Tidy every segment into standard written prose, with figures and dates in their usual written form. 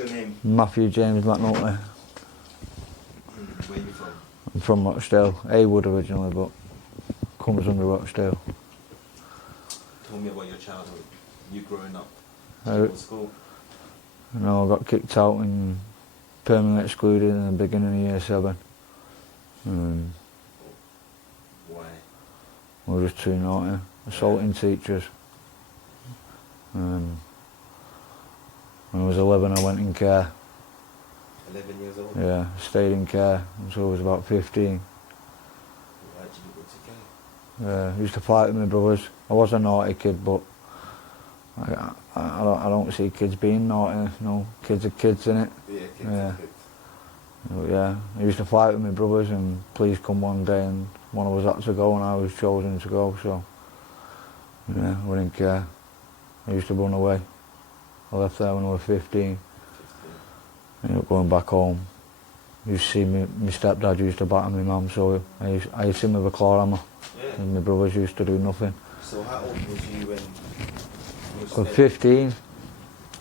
your name? Matthew James McNulty. Where are you from? I'm from Rochdale, Heywood originally, but comes under Rochdale. Tell me about your childhood, you growing up. Did you go to school? No, I got kicked out and permanently excluded in the beginning of year 7. Why? I was just too naughty, assaulting teachers. When I was 11 I went in care. 11 years old? Yeah, stayed in care until I was about 15. Why did you go to care? I used to fight with my brothers. I was a naughty kid, but I don't see kids being naughty. No, kids are kids, innit? Yeah, kids Yeah. are kids. But yeah, I used to fight with my brothers, and police come one day and one of us had to go and I was chosen to go, so yeah, I didn't care. I used to run away. I left there when I was 15. Ended up going back home. You see my stepdad used to batter my mum, so I used him with a claw hammer. Yeah. And my brothers used to do nothing. So how old was you when you I was 15,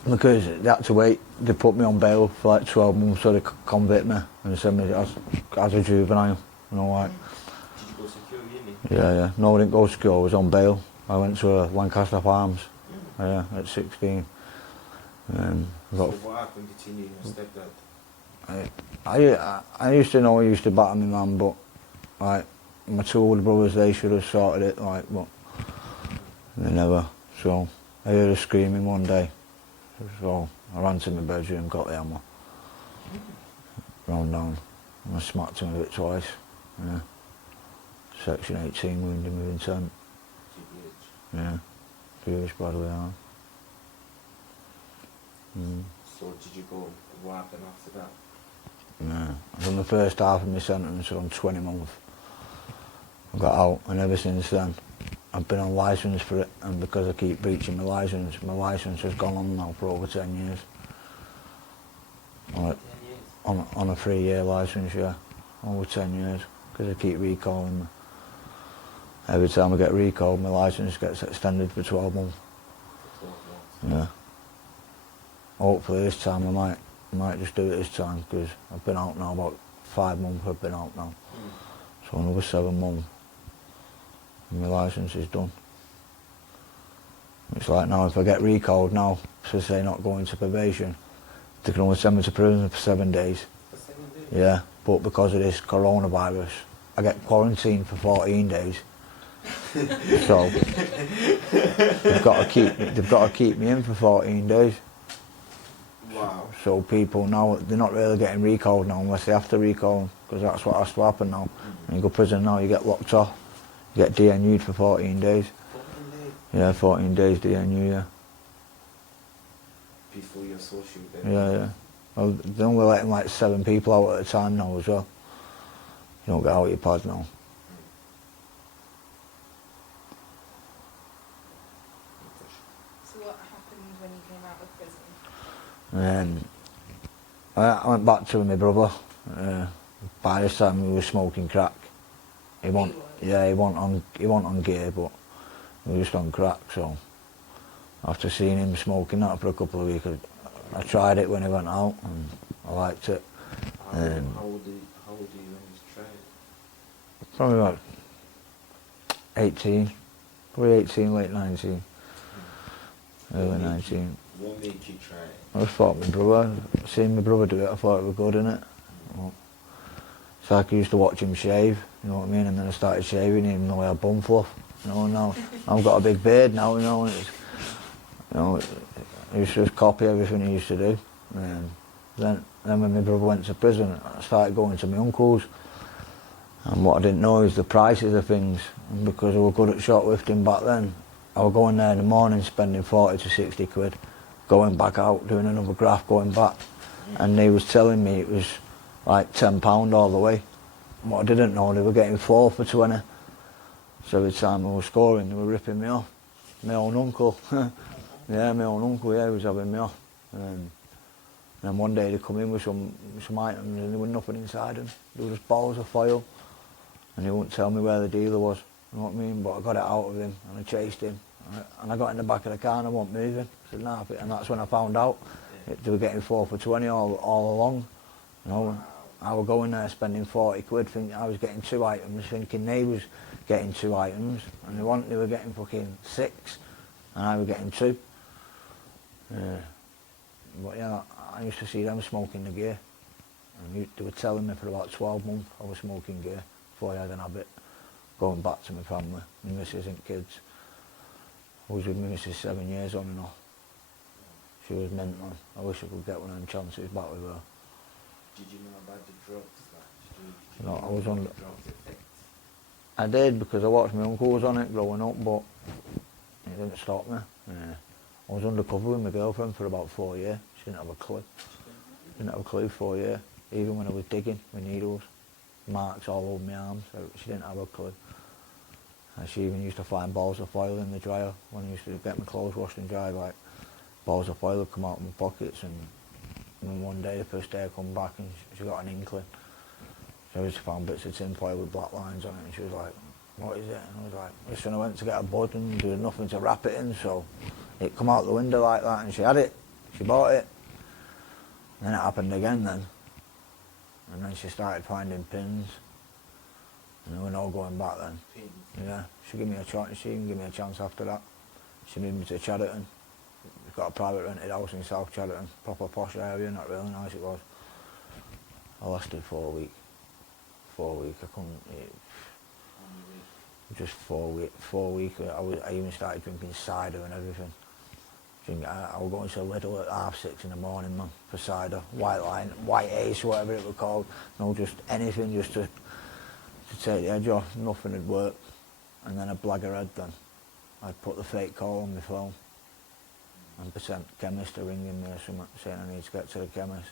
because they had to wait. They put me on bail for like 12 months so they could convict me and send me as a juvenile. You know, like. Did you go secure uni? Yeah. No, I didn't go to school, I was on bail. I went to Lancaster Farms, yeah, at 16. So what happened between you and your stepdad? I used to know he used to batter my mum, but like my 2 older brothers, they should have sorted it, like, but they never. So I heard her screaming one day, so I ran to my bedroom, got the hammer, ran down, and I smacked him with it twice. Yeah. Section 18 wounded with intent. Yeah, serious bodily harm. So did you go, what happened after that? Yeah, I done the first half of my sentence on 20 months. I got out, and ever since then I've been on licence for it, and because I keep breaching my licence has gone on now for over 10 years. On a 3-year licence, yeah, over 10 years, because I keep recalling me. Every time I get recalled, my licence gets extended for 12 months. For 12 months? Yeah. Hopefully this time I might just do it this time, because I've been out now about 5 months. I've been out now, so another 7 months, and my licence is done. It's like now if I get recalled now, so say not going to probation, they can only send me to prison for 7 days. For 7 days? Yeah, but because of this coronavirus, I get quarantined for 14 days. So they've got to keep me in for 14 days. Wow. So people now, they're not really getting recalled now unless they have to recall them, because that's what has to happen now. When you go to prison now, you get locked off, you get DNU'd for 14 days. 14 days? Yeah, 14 days DNU, yeah. Before you're social then? Yeah. Well, they're only letting like 7 people out at a time now as well. You don't get out your pad now. So what happened when you came out of prison? And I went back to my brother. By this time we were smoking crack. He wasn't on gear, but we were just on crack. So after seeing him smoking that for a couple of weeks, I tried it when he went out, and I liked it. How old are you when you tried it? Probably about 18, probably 18, late 19, early 19. What made you try it? I just thought my brother, seeing my brother do it, I thought it was good, innit? It's like I used to watch him shave, you know what I mean, and then I started shaving even though I had bum fluff, you know, and now I've got a big beard now, you know, and it's, you know, I used to just copy everything he used to do. Then when my brother went to prison, I started going to my uncle's, and what I didn't know is the prices of things, and because I was good at shoplifting back then, I was going there in the morning spending 40 to 60 quid, going back out, doing another graft, going back, and they was telling me it was like £10 all the way. And what I didn't know, they were getting 4 for 20. So every time I was scoring, they were ripping me off. My own uncle, yeah, my own uncle, yeah, he was having me off. And then one day they come in with some items and there was nothing inside them. There were just balls of foil, and he wouldn't tell me where the dealer was, you know what I mean? But I got it out of him and I chased him. And I got in the back of the car and I wasn't moving. I said, nah, and that's when I found out They were getting 4 for 20 all along. You know, I was going there spending 40 quid, thinking I was getting 2 items, thinking they was getting 2 items, and they were getting fucking 6, and I was getting 2. But yeah, I used to see them smoking the gear, and they were telling me for about 12 months I was smoking gear before I had an habit. Going back to my family, my missus and kids. I was with my missus 7 years on and off. She was mental. I wish I could get one of them chances back with her. Did you know about the drugs? Did you No, know I was on the drugs effects? I did, because I watched my uncle was on it growing up, but it didn't stop me. I was undercover with my girlfriend for about 4 years. She didn't have a clue. Didn't have a clue 4 years. Even when I was digging with needles, marks all over my arms, so she didn't have a clue. And she even used to find balls of foil in the dryer when I used to get my clothes washed and dried. Like, balls of foil would come out of my pockets, and one day, the first day I come back, and she got an inkling. So she found bits of tin foil with black lines on it, and she was like, "What is it?" And I was like, "Listen, I went to get a bud and there was nothing to wrap it in, so it come out the window like that," and she had it. She bought it. And then it happened again then. And then she started finding pins. And there were no going back then. Pins? Yeah, she gave me a chance. She didn't give me a chance after that. She moved me to Chadderton. We've got a private rented house in South Chadderton, proper posh area, not really nice it was. I lasted 4 weeks. 4 weeks, I couldn't eat. Just 4 weeks. 4 weeks. I even started drinking cider and everything. I was going to Lidl at 6:30 in the morning, man, for cider, white line, white ace, whatever it was called. No, just anything, just to take the edge off. Nothing had worked. And then a blag of red then. I'd put the fake call on my phone and pretend chemist are ringing me or something, saying I need to get to the chemist.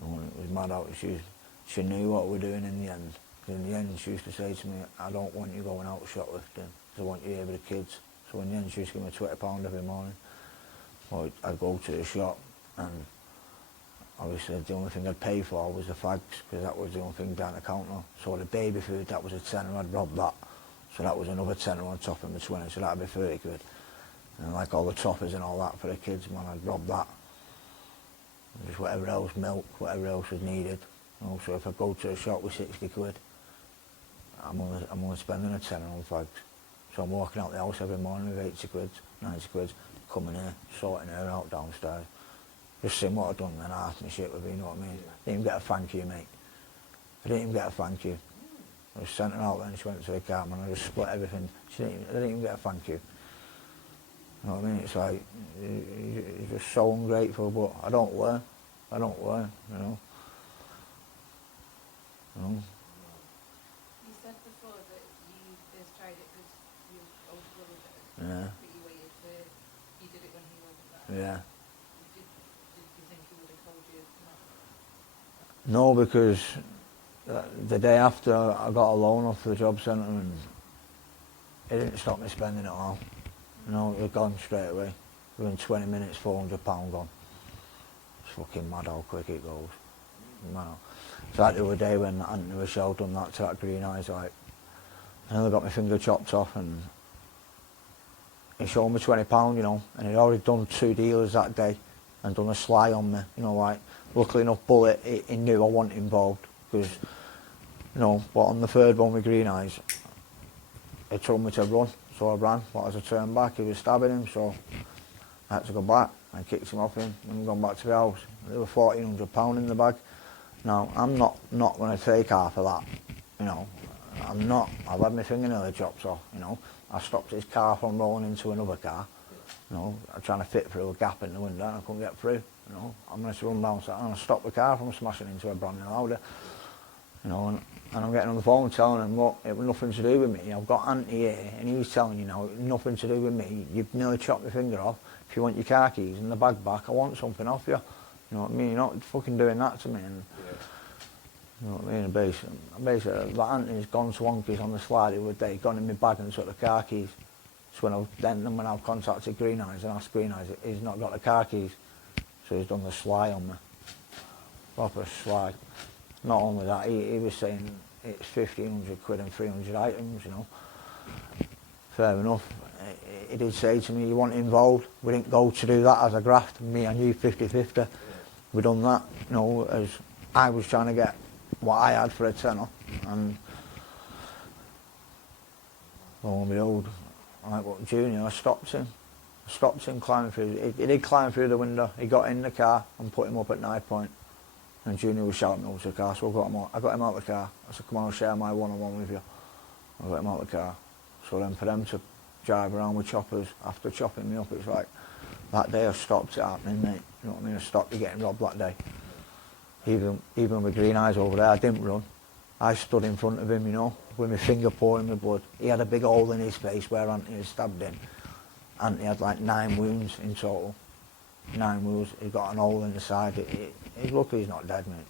And it was mad out. She knew what we were doing in the end. In the end, she used to say to me, "I don't want you going out shoplifting, I want you here with the kids." So in the end, she used to give me £20 every morning. Well, I'd go to the shop, and obviously the only thing I'd pay for was the fags, because that was the only thing down the counter. So the baby food, that was a tenner, I'd rob that. So that was another tenner on top of my 20, so that'd be 30 quid. And like all the toppers and all that for the kids, man, I'd rob that. And just whatever else, milk, whatever else was needed. Also, if I go to a shop with 60 quid, I'm only spending a tenner on fags. So I'm walking out the house every morning with 80 quid, 90 quid, coming here, sorting her out downstairs. Just seeing what I'd done, then half my shit with me, you know what I mean? Didn't even get a thank you, mate. I didn't even get a thank you. I just sent her out then, she went to the car, man, I just split everything. I didn't even get a thank you. You know what I mean? It's like, you're just so ungrateful, but I don't learn, you know. You know? You said before that you first tried it because your old brother did it. Yeah. But you did it when he wasn't there. Yeah. Did you think he would have told you not? No, because the day after I got a loan off the job centre, and it didn't stop me spending it all. You know, it was gone straight away. Within 20 minutes, £400 gone. It's fucking mad how quick it goes. Mad. It's like the other day when Anthony Rochelle done that to that green eyes, like, I nearly got my finger chopped off, and he showed me £20, you know, and he'd already done 2 dealers that day and done a sly on me, you know, like, luckily enough, Bullet, he knew I wasn't involved, because, you know, but on the third one with green eyes, he told me to run, so I ran, but as I turned back, he was stabbing him, so I had to go back. I kicked him off him and gone back to the house. There were £1,400 in the bag. Now, I'm not going to take half of that, you know. I'm not. I've had my fingernail chopped off, you know. I stopped his car from rolling into another car, you know. I'm trying to fit through a gap in the window and I couldn't get through, you know. I'm going to run down and I stopped the car from smashing into a brand new Audi, you know. And I'm getting on the phone telling him, look, it was nothing to do with me. I've got Auntie here, and he's telling you now, nothing to do with me. You've nearly chopped my finger off. If you want your car keys and the bag back, I want something off you. You know what I mean? You're not fucking doing that to me. And, you know what I mean? Basically, that Auntie's gone to Wonkies on the slide the other day, gone in my bag and took the car keys. So when I've contacted Green Eyes and asked Green Eyes, he's not got the car keys. So he's done the sly on me. Proper sly. Not only that, he was saying it's 1,500 quid and 300 items, you know. Fair enough. he did say to me, you want involved? We didn't go to do that as a graft, me and you 50-50. Yeah. We done that, you know, as I was trying to get what I had for a tenner, and lo and behold, like what Junior, I stopped him climbing through. He did climb through the window. He got in the car and put him up at knife point. And Junior was shouting over to the car, so I got him out of the car. I said, come on, I'll share my one-on-one with you. I got him out of the car. So then for them to drive around with choppers after chopping me up, it's like, that day I stopped it happening, mate. You know what I mean? I stopped you getting robbed that day. Even with green eyes over there, I didn't run. I stood in front of him, you know, with my finger pouring the blood. He had a big hole in his face where Anthony had stabbed him. Anthony had like 9 wounds in total. 9 wounds. He got an hole in the side. He's lucky he's not dead, mate.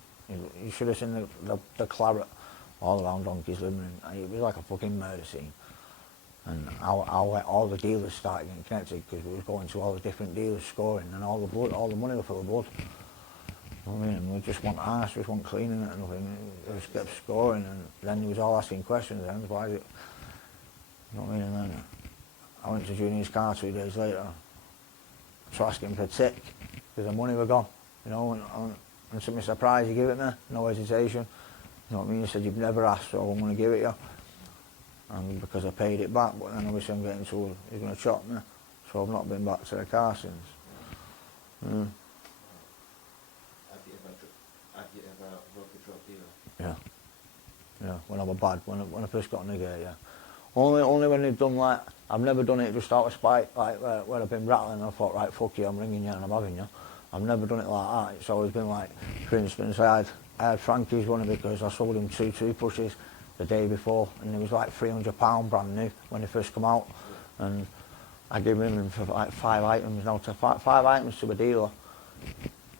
You should have seen the claret all around Donkey's living room. It was like a fucking murder scene. And all the dealers started getting connected because we was going to all the different dealers scoring, and all the money was full of blood. You know what I mean? And we just want arse, just want cleaning it and nothing. It just kept scoring, and then he was all asking questions. Then why is it? You know what I mean? And then I went to Junior's car 2 days later to ask him for a tick because the money were gone. You know, and to my surprise, he gave it me, no hesitation. You know what I mean? He said, you've never asked, so I'm going to give it you. And because I paid it back, but then obviously I'm getting told he's going to chop me. So I've not been back to the car since. Mm. Have you ever robbed a drug dealer? Yeah, when I was bad, when I first got in the gear, yeah. Only when they've done like, I've never done it just out of spite, like where I've been rattling and I thought, right, fuck you, I'm ringing you and I'm having you. I've never done it like that. It's always been like, for instance, I had Frankie's running because I sold him 2 toothbrushes the day before, and it was like £300 brand new when they first come out, and I gave him for like 5 items. Now to 5 items to a dealer,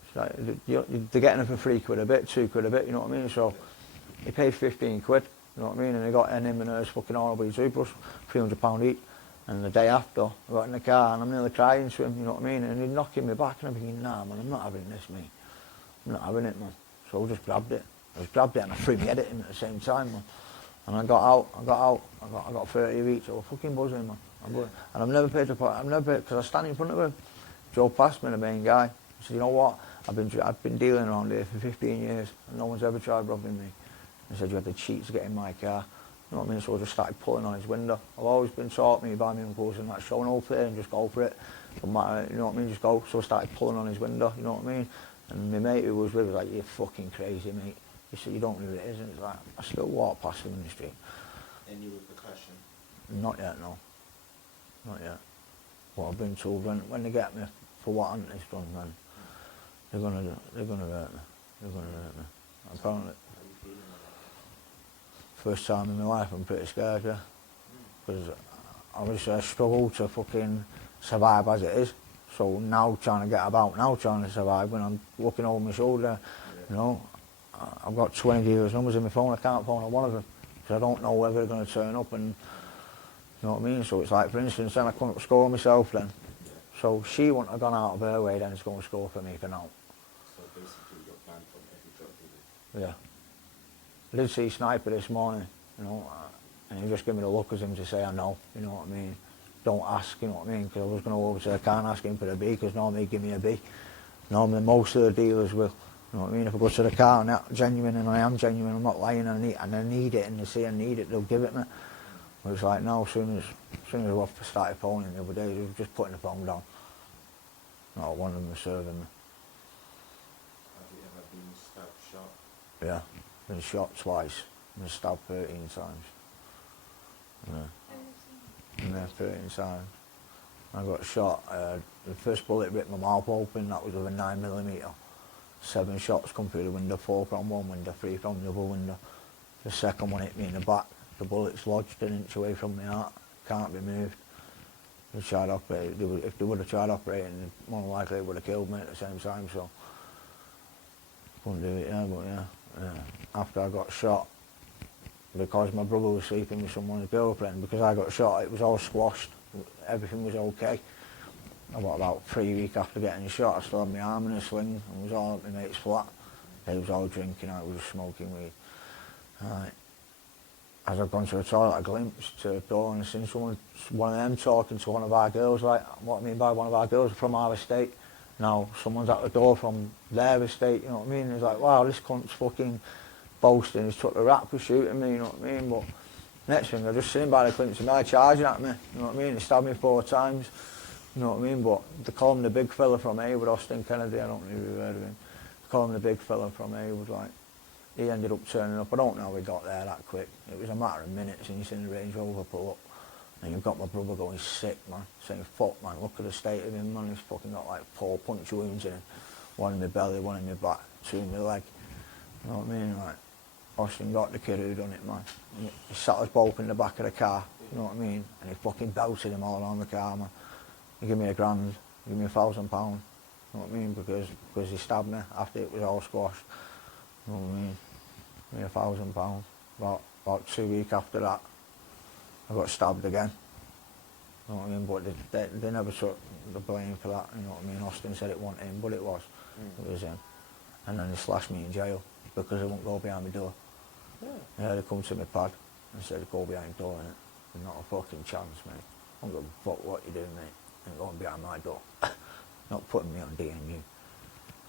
it's like, they're getting them for £3 a bit, £2 a bit, you know what I mean? So he paid 15 quid, you know what I mean? And he got him and hers fucking horrible toothbrush, £300 each. And the day after, I got in the car and I'm nearly crying to him, you know what I mean? And he's knocking me back and I'm thinking, nah man, I'm not having this, mate. I'm not having it, man. So I just grabbed it. And I threw my head at him at the same time, man. And I got out, I got 30 of each. I was fucking buzzing, man. And I've never paid because I stand in front of him. Joe passed me, the main guy. He said, you know what? I've been dealing around here for 15 years and no one's ever tried robbing me. He said, you had the cheats to get in my car. You know what I mean? So I just started pulling on his window. I've always been taught me by my uncles and that, show no fear and just go for it. Doesn't matter, you know what I mean? Just go. So I started pulling on his window, you know what I mean? And my mate who was with was like, you're fucking crazy, mate. He said, you don't know who it is. And it's like, I still walk past him in the street. Any repercussion? Not yet, no. Not yet. But I've been told when they get me for what Anthony's done, then they're gonna hurt me. They're gonna hurt me. Apparently. How are you feeling about First time in my life I'm pretty scared, yeah. Because obviously I struggle to fucking survive as it is. So now trying to get about, now trying to survive when I'm looking over my shoulder, you know. I've got 20 dealers' numbers in my phone, I can't phone on one of them. Because I don't know whether they're going to turn up and, you know what I mean? So it's like, for instance, then I couldn't score myself then. So she wouldn't have gone out of her way then to go and score for me for now. So basically you're banned from every drug dealer? Yeah. I did see Sniper this morning, you know, and he just gave me the look as him to say I know, you know what I mean? Don't ask, you know what I mean? Because I was going to go over to the car and ask him for a B, because normally he'd give me a B. Normally most of the dealers will, you know what I mean? If I go to the car and I'm genuine and I am genuine, I'm not lying and I need it and they say I need it, they'll give it me. But it's like now, as soon as I started phoning the other day, they were just putting the phone down. No, one of them was serving me. Have you ever been stabbed, shot? Yeah, been shot twice, been stabbed 13 times. Yeah, 13 times. I got shot, the first bullet ripped my mouth open, that was with a 9mm. 7 shots come through the window, 4 from one window, 3 from the other window. The second one hit me in the back. The bullet's lodged an inch away from my heart, can't be moved. They tried operating. If they would have tried operating, more than likely it would have killed me at the same time, so couldn't do it, yeah, but yeah. After I got shot, because my brother was sleeping with someone's girlfriend, because I got shot, it was all squashed, everything was okay. About 3 weeks after getting shot, I still had my arm in a sling and was all at my mate's flat. They was all drinking, I was smoking weed. as I've gone to the toilet, I glimpsed to the door and I seen one of them talking to one of our girls, like, what I mean by one of our girls from our estate. Now, someone's at the door from their estate, you know what I mean? It's like, wow, this cunt's fucking boasting, he's took the rap for shooting me, you know what I mean? But next thing, I just seen by the clips of my charging at me, you know what I mean? He stabbed me 4 times, you know what I mean? But they call him the big fella from Haywood, Austin Kennedy, I don't know if you've heard of him. They call him the big fella from Haywood, like. He ended up turning up. I don't know how he got there that quick. It was a matter of minutes and he's in the Range Rover pull up. And you've got my brother going sick, man. Saying, fuck, man, look at the state of him, man. He's fucking got like 4 punch wounds in him. One in my belly, one in my back, 2 in my leg. You know what I mean? Like, Austin got the kid who done it, man. He sat us both in the back of the car, you know what I mean? And he fucking belted him all around the car, man. He gave me $1,000, he gave me £1,000, you know what I mean? Because he stabbed me after it was all squashed. You know what I mean? Me £1,000. About 2 weeks after that, I got stabbed again. You know what I mean? But they never took the blame for that. You know what I mean? Austin said it wasn't him, but it was. It was him. And then they slashed me in jail because I wouldn't go behind my door. Yeah, they come to my pad and said, go behind the door, innit? Not a fucking chance, mate. I don't give a fuck what you do, mate. Ain't going behind my door. Not putting me on DNU.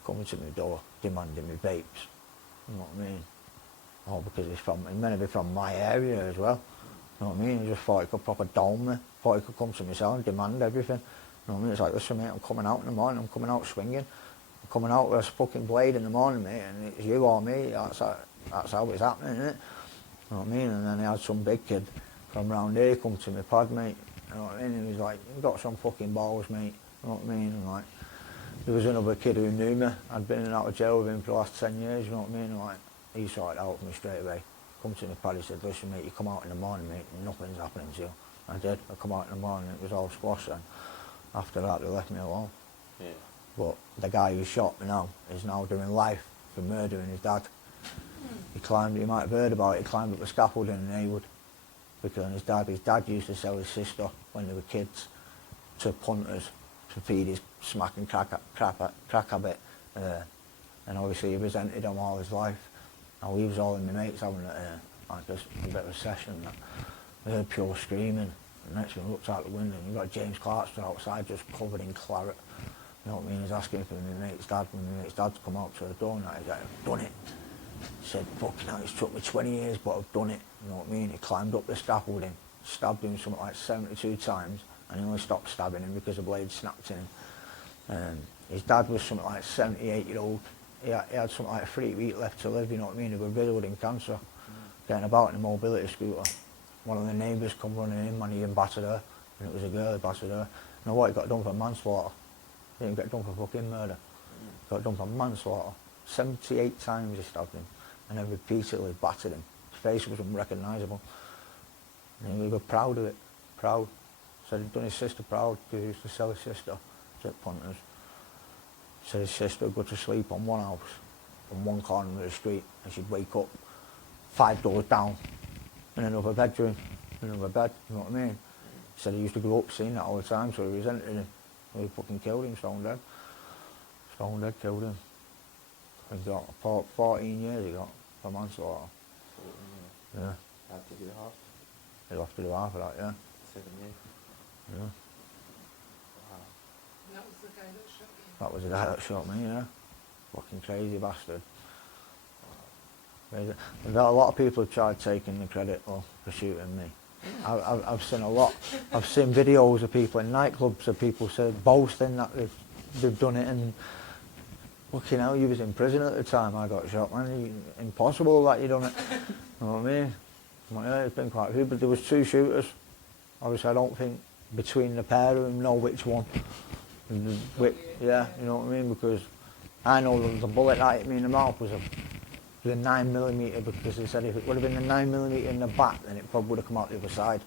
Coming to my door, demanding me vapes. You know what I mean? Oh, because he meant to be from my area as well. You know what I mean? He just thought he could proper dome me. Thought he could come to my cell and demand everything. You know what I mean? It's like, listen, mate, I'm coming out in the morning, I'm coming out swinging. I'm coming out with a fucking blade in the morning, mate, and it's you or me. That's how it's happening, isn't it? You know what I mean? And then he had some big kid from round here come to my pad, mate. You know what I mean? And he was like, you got some fucking balls, mate. You know what I mean? And like, there was another kid who knew me. I'd been in and out of jail with him for the last 10 years, you know what I mean? And like, he sorted out for me straight away. Come to me pad, he said, listen, mate, you come out in the morning, mate, and nothing's happening to you. I did. I come out in the morning, it was all squashed then. After that, they left me alone. Yeah. But the guy who shot me now is now doing life for murdering his dad. He climbed, you might have heard about it, he climbed up the scaffolding in Haywood. Because his dad used to sell his sister when they were kids to punters to feed his smack and crack habit. And obviously he resented him all his life. Now he was all in my mates having like a bit of a session. We heard pure screaming. And next thing we looked out the window and you've got James Clarkson outside just covered in claret. You know what I mean? He's asking for my mate's dad. When my mate's dad to come out to the door and he's like, I've done it. He said, fucking hell, it's took me 20 years but I've done it. You know what I mean? He climbed up the scaffolding, stabbed him something like 72 times and he only stopped stabbing him because the blade snapped in him. His dad was something like 78-year-old. He had something like 3 weeks left to live, you know what I mean? He was riddled in cancer, getting about in a mobility scooter. One of the neighbours come running in and he battered her, and it was a girl who battered her. You know what, he got done for manslaughter. He didn't get done for fucking murder. He got done for manslaughter. 78 times he stabbed him, and then repeatedly battered him. His face was unrecognisable. And he was proud of it, proud. Said he'd done his sister proud, because he used to sell his sister to punters. Said his sister would go to sleep on one house, on one corner of the street, and she'd wake up 5 doors down, in another bedroom, in another bed, you know what I mean? Said he used to grow up seeing that all the time, so he resented him. He fucking killed him, stone dead. Stone dead, killed him. He got 14 years he got for manslaughter. 14 years? Yeah. Have to do half? He'll have to do half of that, yeah. 7 years? Yeah. Wow. And that was the guy that shot you? That was the guy that shot me, yeah. Fucking crazy bastard. Crazy. A lot of people have tried taking the credit for shooting me. I've seen a lot. I've seen videos of people in nightclubs of people boasting that they've done it, and fucking hell, you was in prison at the time I got shot, man. Impossible that you done it. You know what I mean? Well, yeah, it's been quite a few, but there was 2 shooters. Obviously, I don't think between the pair of them know which one. Yeah, you know what I mean? Because I know the bullet that hit me in the mouth was the 9mm, because they said if it would have been the 9mm in the back, then it probably would have come out the other side.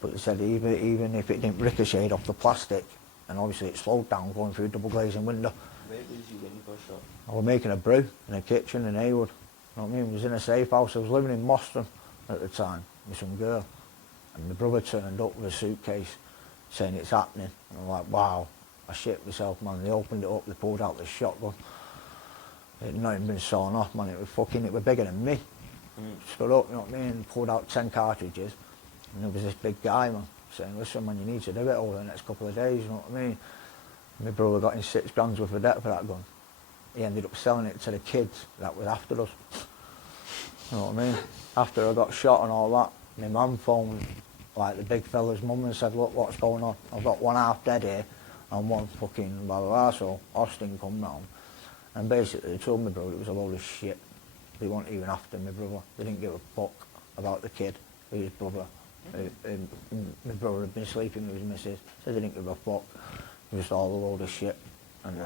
But they said even if it didn't ricochet off the plastic, and obviously it slowed down going through a double glazing window. Where was you when you got shot? I was making a brew in a kitchen in Haywood. You know what I mean? I was in a safe house. I was living in Moston at the time with some girl. And my brother turned up with a suitcase saying it's happening. And I'm like, wow, I shit myself, man. They opened it up, they pulled out the shotgun. It had not even been sawn off, man. It was bigger than me. stood up, you know what I mean, pulled out 10 cartridges, and there was this big guy, man, saying, listen, man, you need to do it over the next couple of days, you know what I mean. My brother got in 6 grand worth of debt for that gun. He ended up selling it to the kids that was after us. You know what I mean? After I got shot and all that, my mum phoned like the big fella's mum and said, look, what's going on? I've got one half dead here and one fucking blah blah blah. So Austin come round and basically they told my brother it was a load of shit. They weren't even after my brother. They didn't give a fuck about the kid, his brother. My brother had been sleeping with his missus, so they didn't give a fuck. It was all a load of shit. And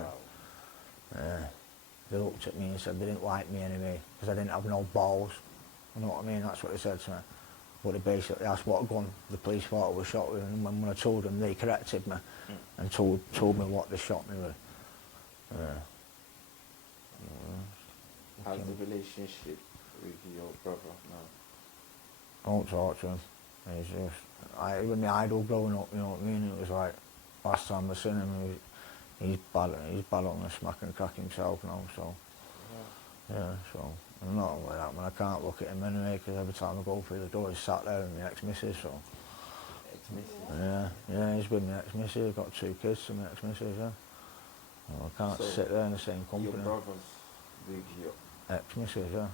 they looked at me and said they didn't like me anyway because I didn't have no balls. You know what I mean? That's what they said to me. But they basically asked what gun the police thought I was shot with, and when I told them, they corrected me and told me what they shot me with. How's the relationship with your brother now? Don't talk to him. He's just, he was my idol growing up, you know what I mean? It was like, last time I seen him, he's bad on the smack and crack himself now, so. Yeah, so, I'm not like that, man. I can't look at him anyway, because every time I go through the door, he's sat there with my ex-missus, so. Ex-missus? Yeah, he's with my ex-missus. I've got 2 kids to my ex-missus, yeah. Well, I can't sit there in the same company. Your brother's with your ex-missus, yeah.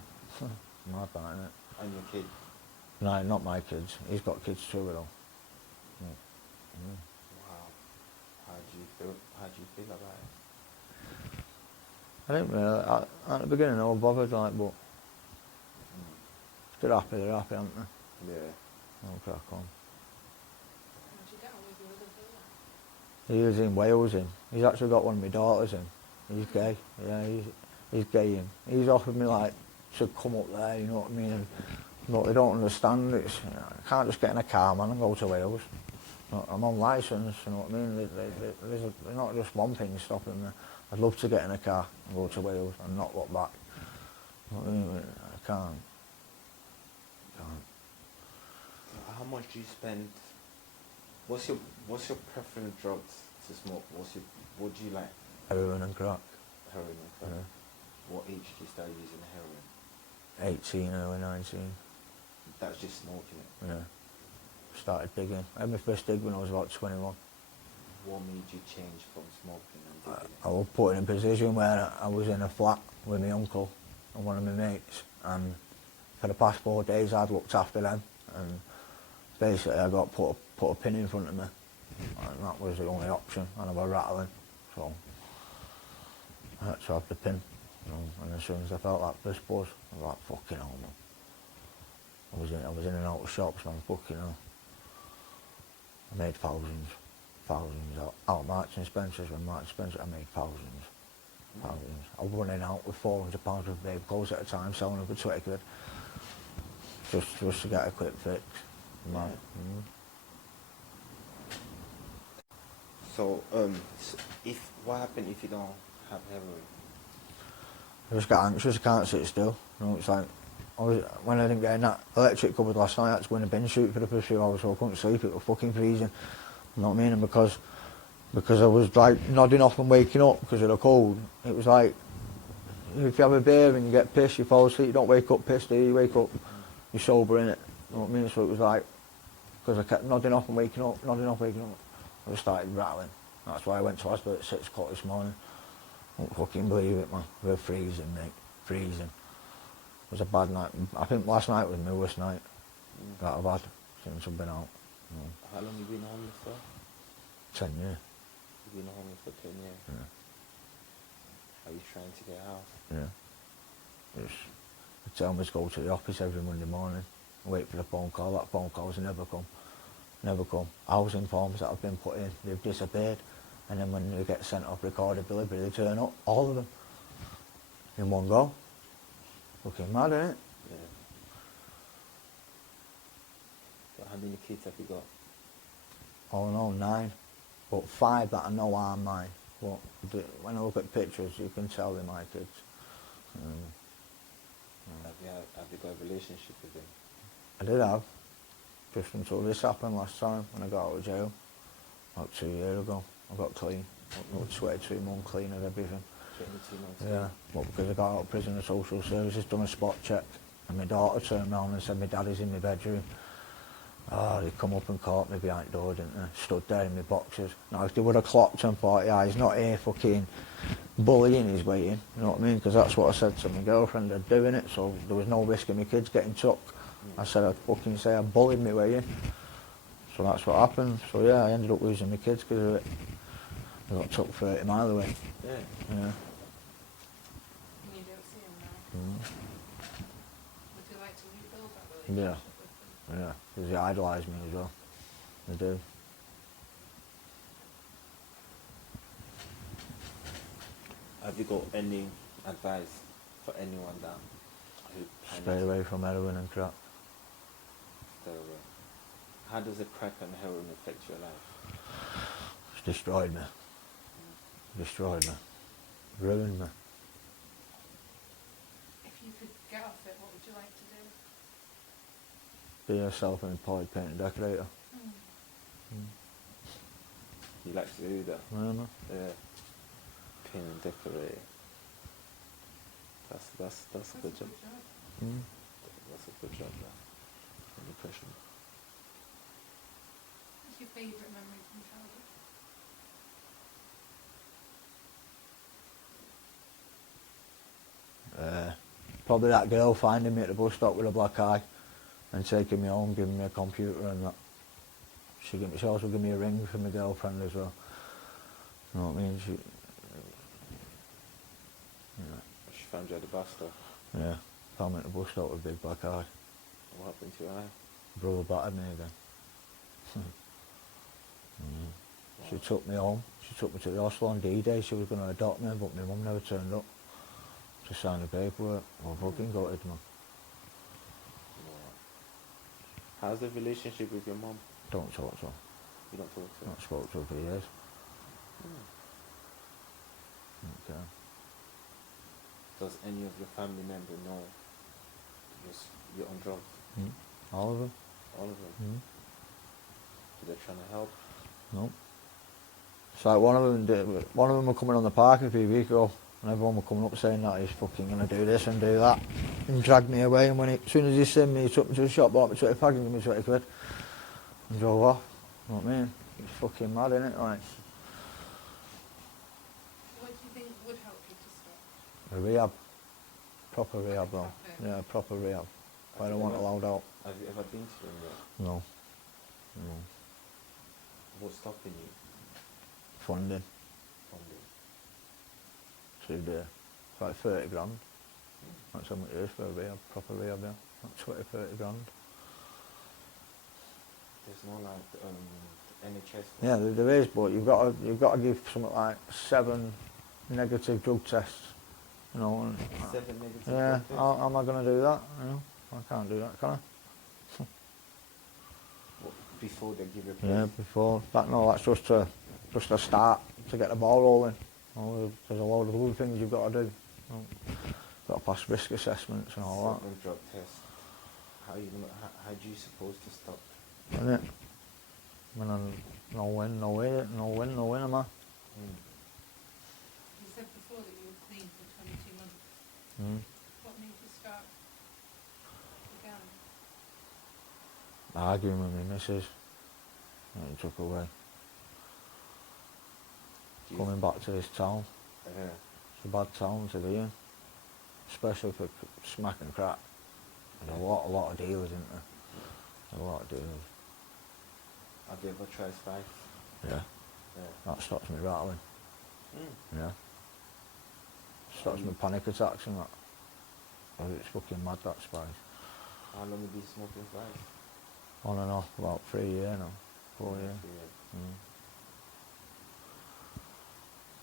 Mad that, innit? and your kid? No, not my kids. He's got kids too, though. Wow. How do you feel about it? I didn't really, at the beginning I was bothered, like, but if they're happy, aren't they? Yeah. I'll crack on. How'd you get on with your other brother? He was in Wales, he's actually got one of my daughters in. He's gay, yeah, he's gay. He's offered me, like, to come up there, you know what I mean? And, but they don't understand, it's, you know, I can't just get in a car, man, and go to Wales. I'm on licence, you know what I mean? There's not just one thing stopping me. I'd love to get in a car and go to Wales and not look back. You know what I mean? I can't. How much do you spend? What's your preference drugs to smoke? What do you like? Heroin and crack. Heroin and crack. Yeah. What age do you start using heroin? 18, early 19. That's just smoking it. Yeah. Started digging. I had my first dig when I was about 21. What made you change from smoking and digging? I was put in a position where I was in a flat with my uncle and one of my mates, and for the past 4 days I'd looked after them, and basically I got put a pin in front of me, and that was the only option, and I was rattling, so I had to have the pin, you know, and as soon as I felt that first buzz, I was like, fucking hell, man. I was in and out of shops, man, fucking hell. I made thousands out Marks and Spencer's. When Marks and Spencer, I made thousands. I was running out with £400 worth of babe clothes at a time, selling them for 20 quid. Just to get a quick fix. Man. So, what happened if you don't have heroin? I just get anxious, I can't sit still. You know, it's like, when I didn't get in that electric cupboard last night, I had to go in a bin shoot for the first few hours, so I couldn't sleep, it was fucking freezing. You know what I mean? And because I was like nodding off and waking up because of the cold, it was like, if you have a beer and you get pissed, you fall asleep, you don't wake up pissed, do you? You wake up, you're sober, innit? You know what I mean? So it was like, because I kept nodding off and waking up, I just started rattling. That's why I went to hospital at 6 o'clock this morning. I don't fucking believe it, man. We were freezing, mate. Freezing. It was a bad night. I think last night was my worst night that I've had since I've been out. You know. How long have you been homeless for? 10 years. You've been homeless for 10 years? Yeah. Are you trying to get out? Yeah. They tell me to go to the office every Monday morning, wait for the phone call. That phone call's never come. Never come. Housing forms that have been put in, they've disappeared. And then when they get sent off recorded delivery, they turn up, all of them, in one go. Looking mad, isn't it? Yeah. So how many kids have you got? All in all, 9. But 5 that I know are mine. But when I look at pictures, you can tell they're my kids. Have you got a relationship with them? I did have, just until this happened last time when I got out of jail, about 2 years ago. I got clean. I got 22 months clean of everything. 22 months? Yeah, but because I got out of prison, the social services done a spot check And my daughter turned around and said, my daddy's in my bedroom. Oh, they come up and caught me behind the door, didn't they? Stood there in my boxers. Now, if they would have clocked him, thought, yeah, he's not here fucking bullying his way in, you know what I mean? Because that's what I said to my girlfriend, they're doing it, so there was no risk of my kids getting took. I said, I'd fucking say I bullied my way in. So that's what happened. So yeah, I ended up losing my kids because of it. I got took 30 miles away. Yeah. Yeah. And you don't see them now. Mm. Would you like to rebuild that relationship Yeah. with them? Yeah, because they idolise me as well. They do. Have you got any advice for anyone that who Stay away from heroin and crack. Stay away. How does the crack and heroin affect your life? It's destroyed me. Destroyed me. Ruined me. If you could get off it, what would you like to do? Be a self-employed painter decorator. You like to do that? Yeah, no? Yeah. Paint and decorate. That's a good job. Mm. That's a good job. That. Any question? What's your favourite memory from childhood? Probably that girl finding me at the bus stop with a black eye and taking me home, giving me a computer and that. She also gave me a ring for my girlfriend as well. You know what I mean? She found you at the bus stop. Yeah, found me at the bus stop with a big black eye. What happened to your eye? Brother battered me again. She took me home. She took me to the hospital on D-Day. She was going to adopt me, but my mum never turned up to sign the paperwork. Well, fucking gutted, man. How's the relationship with your mum? Don't talk to her. You don't talk to her? Not spoke to her for years. Okay. Does any of your family member know you're on drugs? All of them? All of them? Are they trying to help? No. It's like one of them were coming on the park a few weeks ago, and everyone were coming up saying that he's fucking going to do this and do that, and dragged me away. And as soon as he seen me, he took me to the shop, bought me 20 packs and gave me 20 quid, and drove off. You know what I mean? He's fucking mad, innit? Like, What do you think would help you to stop? a rehab. Proper rehab, though. Proper. Yeah, proper rehab. I don't want allowed out. Have you ever been to them yet? No. No. What's stopping you Funding. from it? 2 days. It's like 30 grand. That's how much it is for a rehab, proper rehab, yeah. Like 20, 30 grand. There's no like NHS. Yeah, there is, but you've got to give something like 7 negative drug tests, you know. And, 7 negative. yeah, tests? how am I going to do that? You know, I can't do that, can I? Before they give you a Yeah, place? before that. No, that's just a start to get the ball rolling. You know, there's a load of other things you've got to do. You know, got to pass risk assessments and all 7 drug tests. How do you supposed to stop? that, isn't it? I mean, no win, no win, am I? You said before that you were clean for 22 months. Mm. What made you start again? Arguing with my missus, and it took away. Coming back to this town, Yeah. it's a bad town to be in, especially for smack and crack. There's a lot of dealers, isn't there? A lot of dealers. Have you ever tried spice? Yeah, Yeah. that stops me rattling. Yeah. Stops me Mm. panic attacks and that. Oh, it's fucking mad, that spice. How long have you been smoking spice? On and off, about 3 years now. 4 years. Yeah. Mm.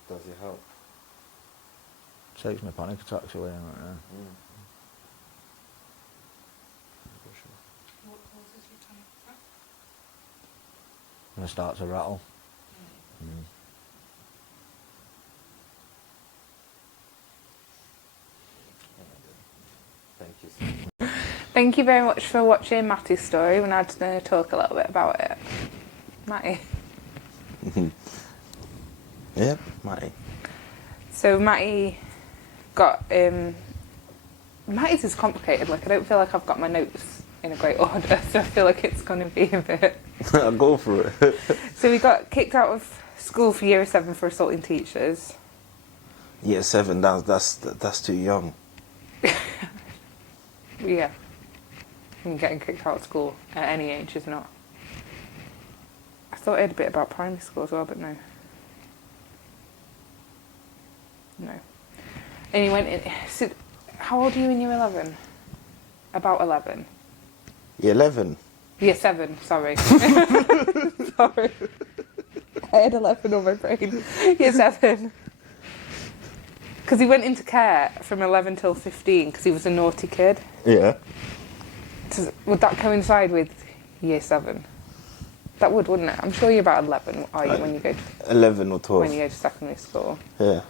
Does it help? Takes my panic attacks away and that, yeah. What causes your panic attack? And I start to rattle. Mm. Thank you so much. Thank you very much for watching Matty's story. We're now just going to talk a little bit about it. Matty. Yeah, Matty. So Matty got Matty's is complicated. Like, I don't feel like I've got my notes in a great order, so I feel like it's going to be a bit... I'll go for it. So we got kicked out of school for year 7 for assaulting teachers. Year 7, that's too young. Yeah. And getting kicked out of school at any age is not. I thought I had a bit about primary school as well, but no. No. And you went in... So, how old are you in year 11? About 11. Year 11? Year 7, sorry. Sorry. I had 11 on my brain. Year 7. Because he went into care from 11 till 15 because he was a naughty kid. Yeah. Would that coincide with year 7? That would, wouldn't it? I'm sure you're about 11, are you, when you go to 11 or 12. when you go to secondary school? Yeah.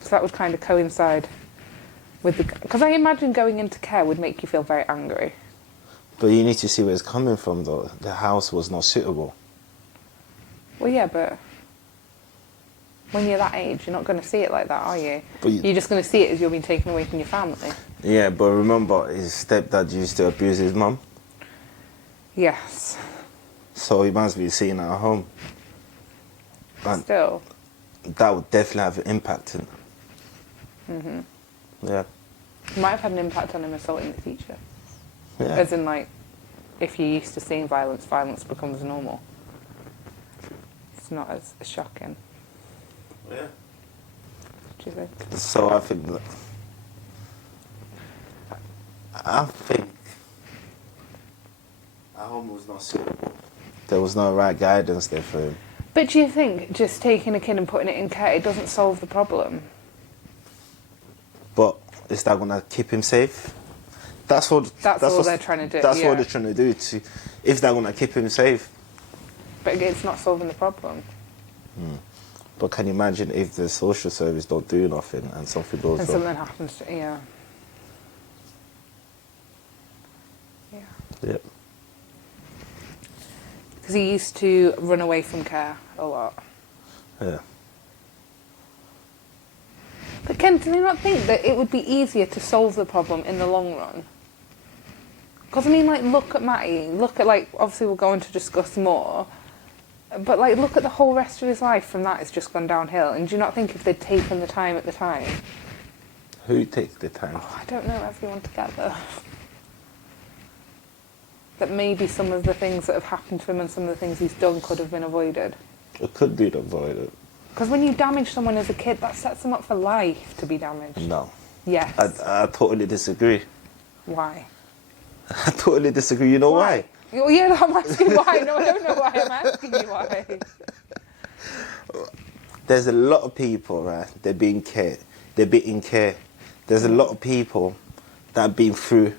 So that would kind of coincide with the... Because I imagine going into care would make you feel very angry. But you need to see where it's coming from, though. The house was not suitable. Well, yeah, but when you're that age, you're not going to see it like that, are you? But You're just going to see it as you're being taken away from your family. Yeah, but remember, his stepdad used to abuse his mum. Yes. So he must be seeing her at home. And Still. that would definitely have an impact. Yeah. It might have had an impact on him assaulting the teacher. Yeah. As in, like, if you're used to seeing violence, violence becomes normal. It's not as shocking, Yeah. do you think? So I think our home was not suitable. There was no right guidance there for him. But do you think just taking a kid and putting it in care, it doesn't solve the problem? But is that gonna keep him safe? That's all they're trying to do, That's yeah. what they're trying to do. If they're gonna keep him safe. But it's not solving the problem. But can you imagine if the social service don't do nothing and something goes And wrong? something happens to... Yeah. Yeah. Yep. Because he used to run away from care a lot. Yeah. But Ken, do you not think that it would be easier to solve the problem in the long run? Because, I mean, like, look at Matty. Look at, like, obviously we'll go on to discuss more. But, like, look at the whole rest of his life from that. It's just gone downhill. And do you not think if they'd taken the time at the time... Who takes the time? Oh, I don't know, everyone together. That maybe some of the things that have happened to him and some of the things he's done could have been avoided. It could be avoided. Because when you damage someone as a kid, that sets them up for life to be damaged. No. Yes. I totally disagree. Why? I totally disagree. You know why? Oh, yeah, I'm asking why. No, I don't know why. I'm asking you why. There's a lot of people, right? They're being care. They're being care. There's a lot of people that have been through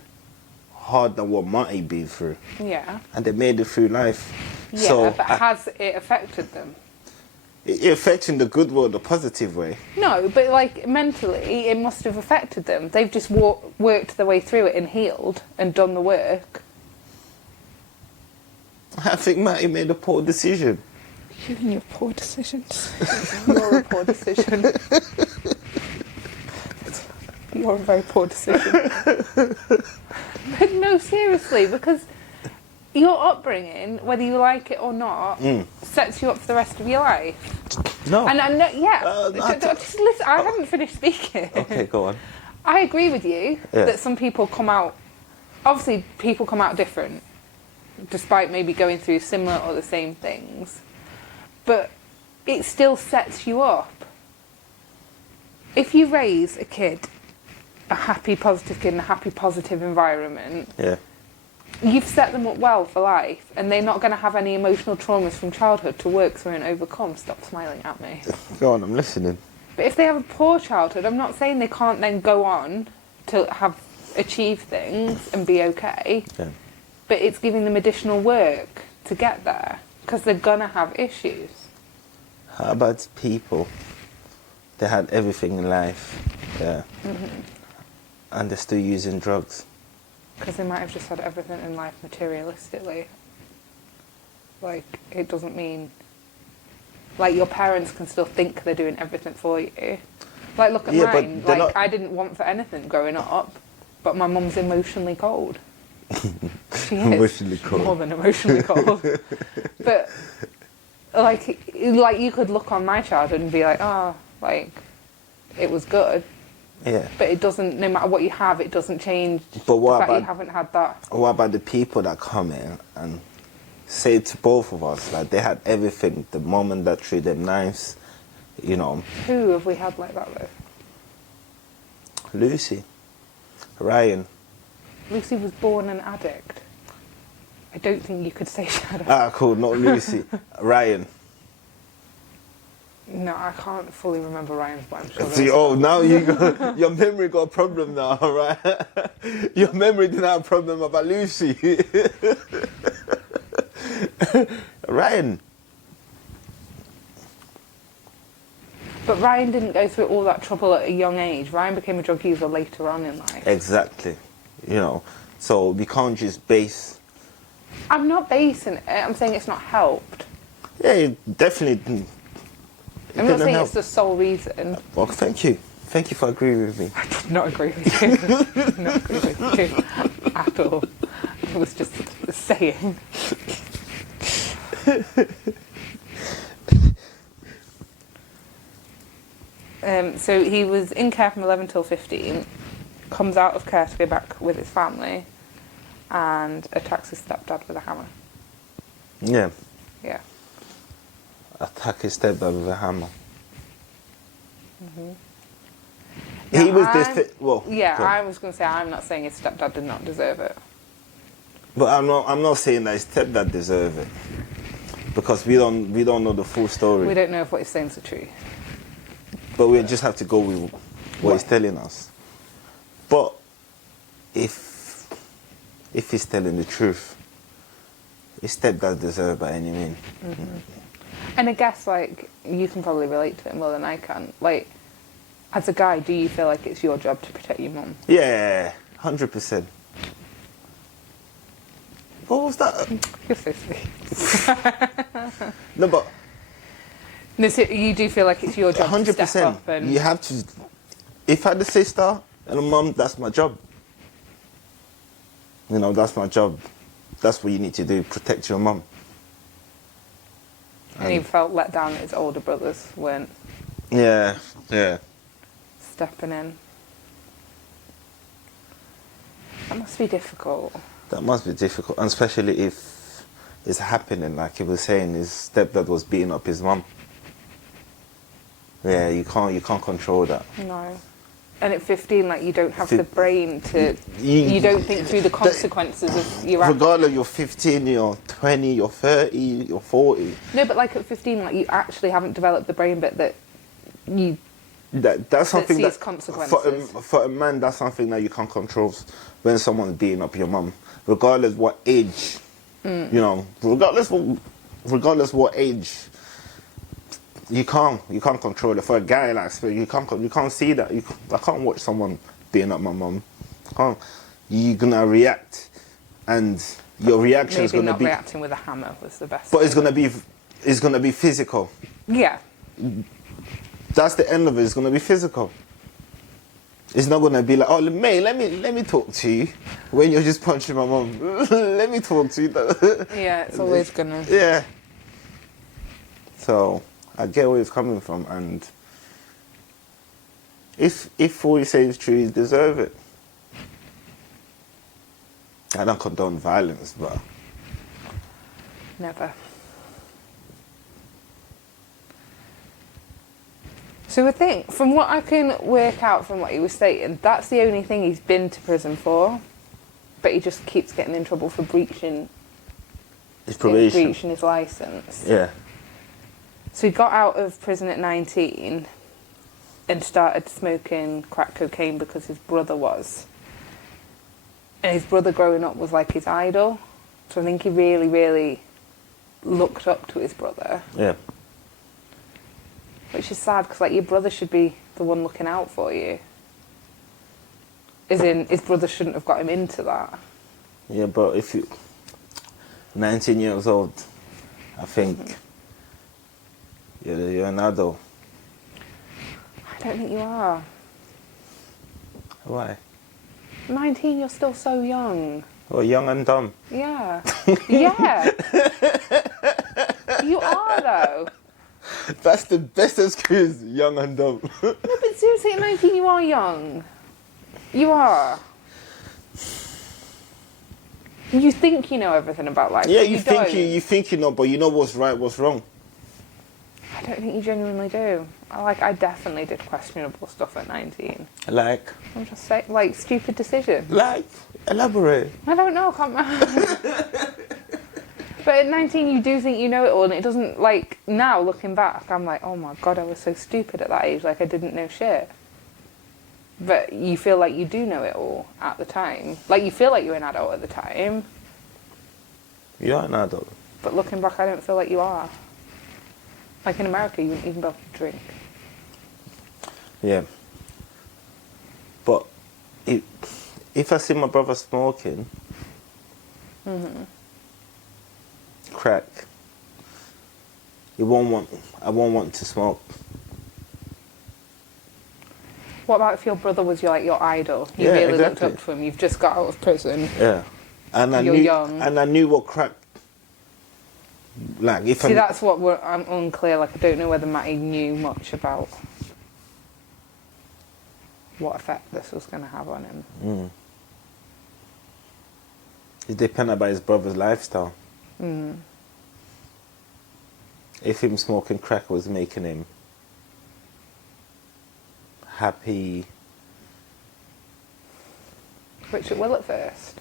harder than what Matty been through. Yeah. And they made it through life. Yeah, So but has it affected them? it affects in the good way or the positive way. No, but like mentally, it must have affected them. They've just worked their way through it and healed and done the work. I think Matty made a poor decision. You and your poor decisions. You're a poor decision. You're a very poor decision. But no, seriously, because your upbringing, whether you like it or not, sets you up for the rest of your life. No. And I know, yeah. I Just listen, I haven't finished speaking. Okay, go on. I agree with you Yeah. that some people come out, obviously people come out different, despite maybe going through similar or the same things. But it still sets you up. If you raise a kid, a happy, positive kid in a happy, positive environment, Yeah. you've set them up well for life, and they're not going to have any emotional traumas from childhood to work through and overcome. Stop smiling at me. Go on, I'm listening. But if they have a poor childhood, I'm not saying they can't then go on to achieve things and be okay. Yeah. But it's giving them additional work to get there, because they're going to have issues. How about people? They had everything in life. Yeah. And they're still using drugs. Because they might have just had everything in life materialistically. Like, it doesn't mean... Like, your parents can still think they're doing everything for you, Like, look at Yeah, but mine. they're Like, not- I didn't want for anything growing up, but my mum's emotionally cold. She is. Emotionally cold. More than emotionally cold. But, like, you could look on my childhood and be like, oh, like, it was good. Yeah. But it doesn't, no matter what you have, it doesn't change But what the fact about- you haven't had that. What about the people that come in and say to both of us, like, they had everything, the mom and dad threw them knives, you know, Who have we had like that with? Lucy, Ryan. Lucy was born an addict. I don't think you could say she had a... Ah, cool, not Lucy, Ryan. No, I can't fully remember Ryan's, but I'm sure See, there was- now your memory got a problem now, right? Your memory didn't have a problem about Lucy. Ryan. But Ryan didn't go through all that trouble at a young age. Ryan became a drug user later on in life. Exactly. You know, so we can't just base. I'm not basing it. I'm saying it's not helped. Yeah, it definitely. I'm not saying it's the sole reason. Well, thank you. Thank you for agreeing with me. I did not agree with you. I did not agree with you at all. It was just a saying. So he was in care from 11 till 15, comes out of care to go back with his family, and attacks his stepdad with a hammer. Yeah. Yeah. Attack his stepdad with a hammer. Mm-hmm. He Now, was I'm- this. Well, Yeah, go on. I was going to say I'm not saying his stepdad did not deserve it. But I'm not saying that his stepdad deserve it, because we don't know the full story. We don't know if what he's saying is the truth. But we just have to go with what he's telling us. But if he's telling the truth, his stepdad deserve it by any means. And I guess, like, you can probably relate to it more than I can. Like, as a guy, do you feel like it's your job to protect your mum? Yeah, 100%. What was that? You're so sweet. No, but No, so you do feel like it's your job to step 100%. up and... You have to. If I had a sister and a mum, that's my job. You know, that's my job. That's what you need to do. Protect your mum. And he felt let down that his older brothers weren't Yeah, yeah. stepping in. That must be difficult. That must be difficult, and especially if it's happening. Like he was saying, his stepdad was beating up his mum. Yeah, you can't control that. No. And at 15, like, you don't have Fif- the brain to... You don't think through the consequences of your actions. Regardless, you're 15, you're 20, you're 30, you're 40. No, but like at 15, like, you actually haven't developed the brain bit that you... That's something sees that consequences. for a man, that's something that you can't control. When someone's beating up your mum, regardless what age, you know, regardless what age, you can't control it. For a guy like Spirit, you can't see that. I can't watch someone beating up my mum. You're gonna react, and your reaction is Maybe gonna not be. reacting with a hammer was the best. But it's gonna be physical. Yeah. That's the end of it. It's gonna be physical. It's not gonna be like, oh, mate, let me talk to you when you're just punching my mum. Let me talk to you. Yeah, it's always gonna... Yeah. So I get where he's coming from, and if what he says is true, he deserve it. I don't condone violence, but Never. So I think, from what I can work out from what he was saying, that's the only thing he's been to prison for. But he just keeps getting in trouble for breaching it's probation. his licence. Yeah. So he got out of prison at 19 and started smoking crack cocaine because his brother was. And his brother growing up was like his idol. So I think he really, really looked up to his brother. Yeah. Which is sad, because like, your brother should be the one looking out for you. As in, his brother shouldn't have got him into that. Yeah, but if you 19 years old, I think you're an adult. I don't think you are. Why? 19, you're still so young. Well, young and dumb. Yeah. Yeah. You are, though. That's the best excuse, young and dumb. No, but seriously, at 19, you are young. You are. You think you know everything about life. Yeah, but you think don't. you think you know, but you know what's right, what's wrong. I don't think you genuinely do. I definitely did questionable stuff at 19. Like, I'm just saying, like, stupid decisions. elaborate. I don't know, I can't remember. But at 19, you do think you know it all, and it doesn't, like, now, looking back, I'm like, oh my God, I was so stupid at that age, like, I didn't know shit. But you feel like you do know it all at the time. Like, you feel like you're an adult at the time, You're an adult. but looking back, I don't feel like you are. Like, in America, you wouldn't even be able to drink. Yeah. But if I see my brother smoking crack, I won't want to smoke. What about if your brother was your idol? You Yeah, really exactly. looked up to him. You've just got out of prison. Yeah. And I You're knew, young. and I knew what crack. Like if See, that's what I'm unclear. Like, I don't know whether Matty knew much about what effect this was going to have on him. It's dependent by his brother's lifestyle. If him smoking crack was making him happy, Which it will at first.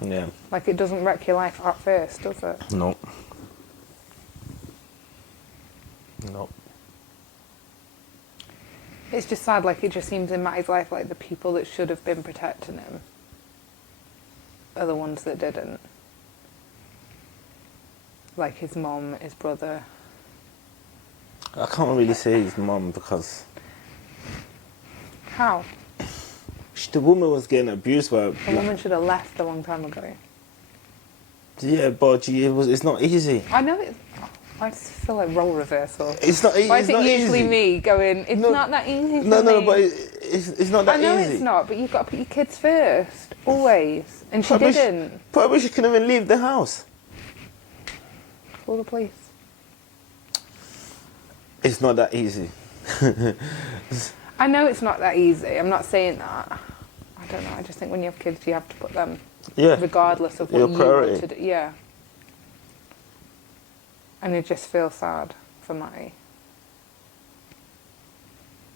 yeah. Like, it doesn't wreck your life at first, does it? No. No. It's just sad. Like, it just seems in Matty's life like the people that should have been protecting him are the ones that didn't. Like his mom, his brother. I can't really say his mum because How? the woman was getting abused by. The woman should have left a long time ago. Yeah, but it's not easy. I know it's... I just feel like role reversal. It's not. Why It's is it not usually easy. me going, it's No, not that easy for No, me? but it's not that I know easy. it's not, but you've got to put your kids first. Always. And she Probably didn't. Probably she couldn't even leave the house. Call the police. It's not that easy. I know it's not that easy. I'm not saying that. I don't know. I just think when you have kids, you have to put them Yeah. regardless of what Your you priority. want to do. Yeah. And it just feels sad for Matty.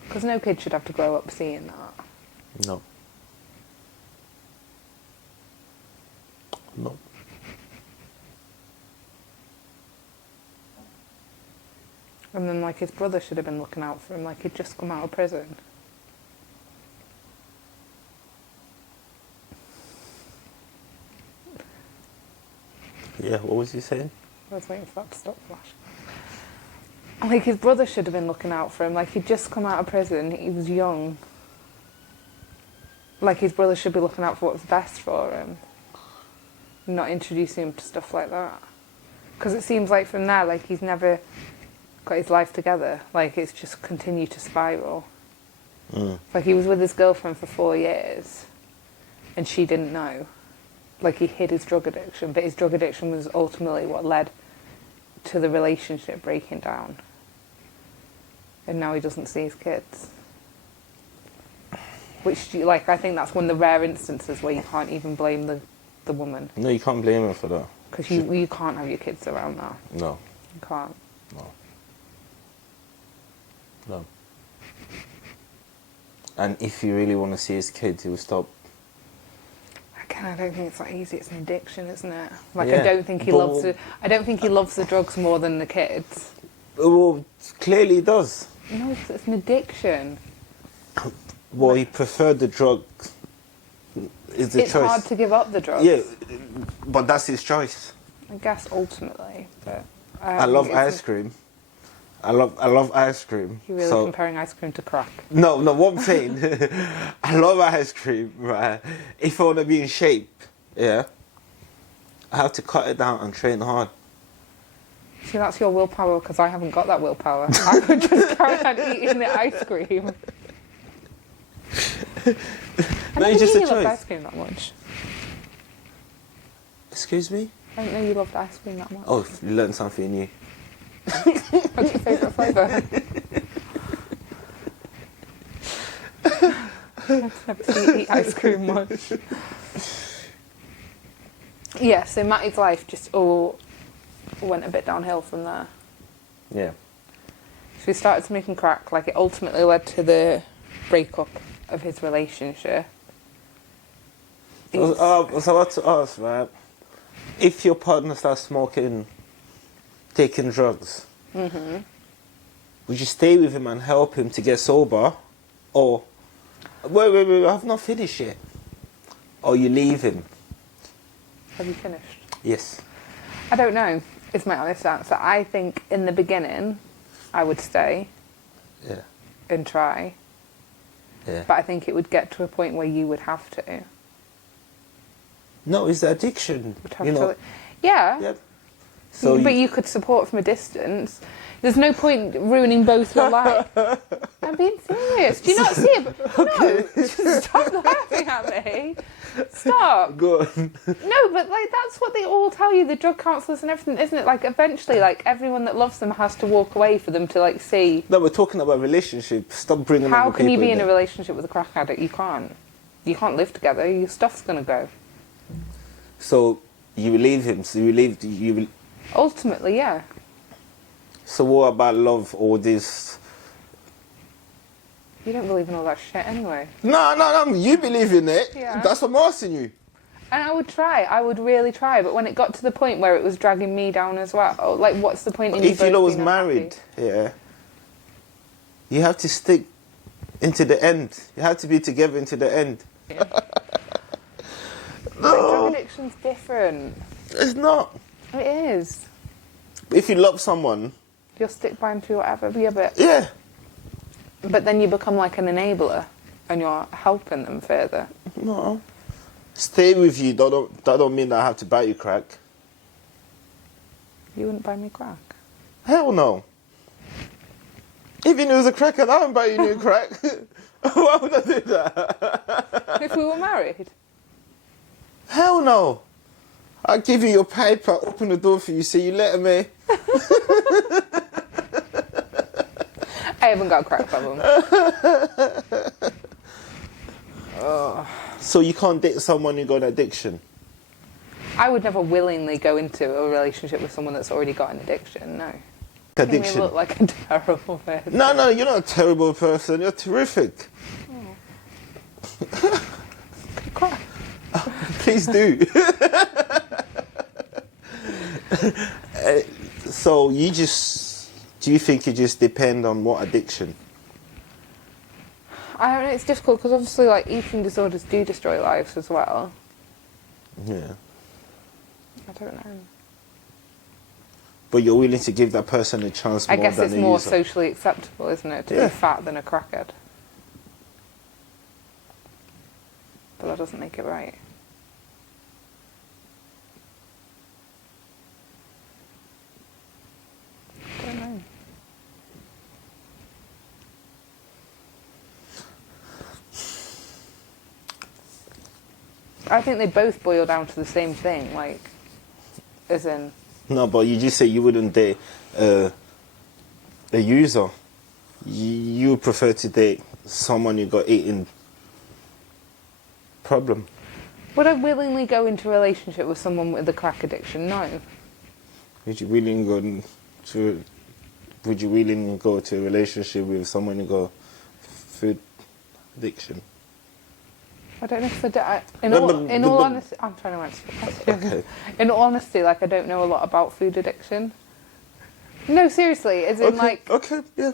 Because no kid should have to grow up seeing that. No. No. And then, like, his brother should have been looking out for him. Like, he'd just come out of prison. Yeah, what was he saying? I was waiting for that to stop flashing. Like, his brother should have been looking out for him. Like, he'd just come out of prison. He was young. Like, his brother should be looking out for what's best for him. Not introducing him to stuff like that. Because it seems like from there, like, he's never got his life together. Like, it's just continued to spiral. Like, he was with his girlfriend for 4 years. And she didn't know. Like, he hid his drug addiction. But his drug addiction was ultimately what led to the relationship breaking down. And now he doesn't see his kids. Which, like, I think that's one of the rare instances where you can't even blame the woman. No, you can't blame him for that. Because you can't have your kids around that. No. You can't. No. No. And if you really want to see his kids, he will stop. Again, I don't think it's that easy. It's an addiction, isn't it? Like, Yeah, I don't think he but- loves it. I don't think he loves the drugs more than the kids. Well, clearly he does. No, it's an addiction. Well, he preferred the drug. It's the It's choice. hard to give up the drugs. Yeah, but that's his choice. I guess ultimately, but I love think it's- ice cream. I love ice cream. You're really So- comparing ice cream to crack. No, what I'm saying, I love ice cream, right? If I want to be in shape, yeah, I have to cut it down and train hard. See, that's your willpower because I haven't got that willpower. I could just carry on eating the ice cream. I No, never it's just knew a you loved choice. ice cream that much. Excuse me? I didn't know you loved ice cream that much. Oh, you learned something new. What's your favourite flavour? I've never seen you eat ice cream much. Yeah, so Matty's life just all went a bit downhill from there. Yeah. So he started smoking crack, like it ultimately led to the breakup of his relationship. I was about to ask, right? If your partner starts smoking, taking drugs, would you stay with him and help him to get sober? Or, wait, I've not finished yet. Or you leave him? Have you finished? Yes. I don't know, is my honest answer. I think in the beginning, I would stay Yeah. and try. Yeah. But I think it would get to a point where you would have to. No, it's the addiction. Would have You know. to yeah. Yep. So But you could support from a distance. There's no point ruining both your life. I'm being serious. Do you not see it? No, just stop laughing at me. Stop. go on. No, but like that's what they all tell you, the drug counsellors and everything, isn't it? Like eventually, like everyone that loves them has to walk away for them to like see. No, we're talking about relationships. Stop bringing. How other can you people be in a there. relationship with a crack addict? You can't. You can't live together. Your stuff's gonna go. So you leave him. So you leave. You. Ultimately, yeah. So what about love? All this. You don't believe in all that shit anyway. No. You believe in it. Yeah. That's what I'm asking you. And I would try. I would really try. But when it got to the point where it was dragging me down as well, like, what's the point in you If you both was being unhappy? married, yeah, you have to stick into the end. You have to be together into the end. Yeah. Like, drug addiction's different. It's not. It is. If you love someone, You'll stick by them through whatever. Yeah, yeah. but then you become like an enabler, and you're helping them further. No. Stay with you. That don't mean that I have to buy you crack. You wouldn't buy me crack. Hell no. If you knew it was a cracker, I wouldn't buy you new crack. Why would I do that? If we were married. Hell no. I'll give you your paper, open the door for you, say you let me. I haven't got a crack problem. So you can't date someone who got an addiction? I would never willingly go into a relationship with someone that's already got an addiction, no. You may Addiction. look like a terrible person. No, you're not a terrible person. You're terrific. Crack. Please do. So do you think you just depend on what addiction? I don't know, it's difficult because obviously like eating disorders do destroy lives as well. Yeah. I don't know. But you're willing to give that person a chance more I guess than it's a more user. socially acceptable, isn't it, to Yeah. be fat than a crackhead? But that doesn't make it right. I don't know. I think they both boil down to the same thing, like, as in, No, but you just say you wouldn't date a user. You would prefer to date someone who got eating problem. would I willingly go into a relationship with someone with a crack addiction? No. Would you willing go to a relationship with someone who got food addiction? I don't know if I do. No, In all honesty, I'm trying to answer the question. Okay. In all honesty, like, I don't know a lot about food addiction. No, seriously, as in, Okay, like, okay, yeah.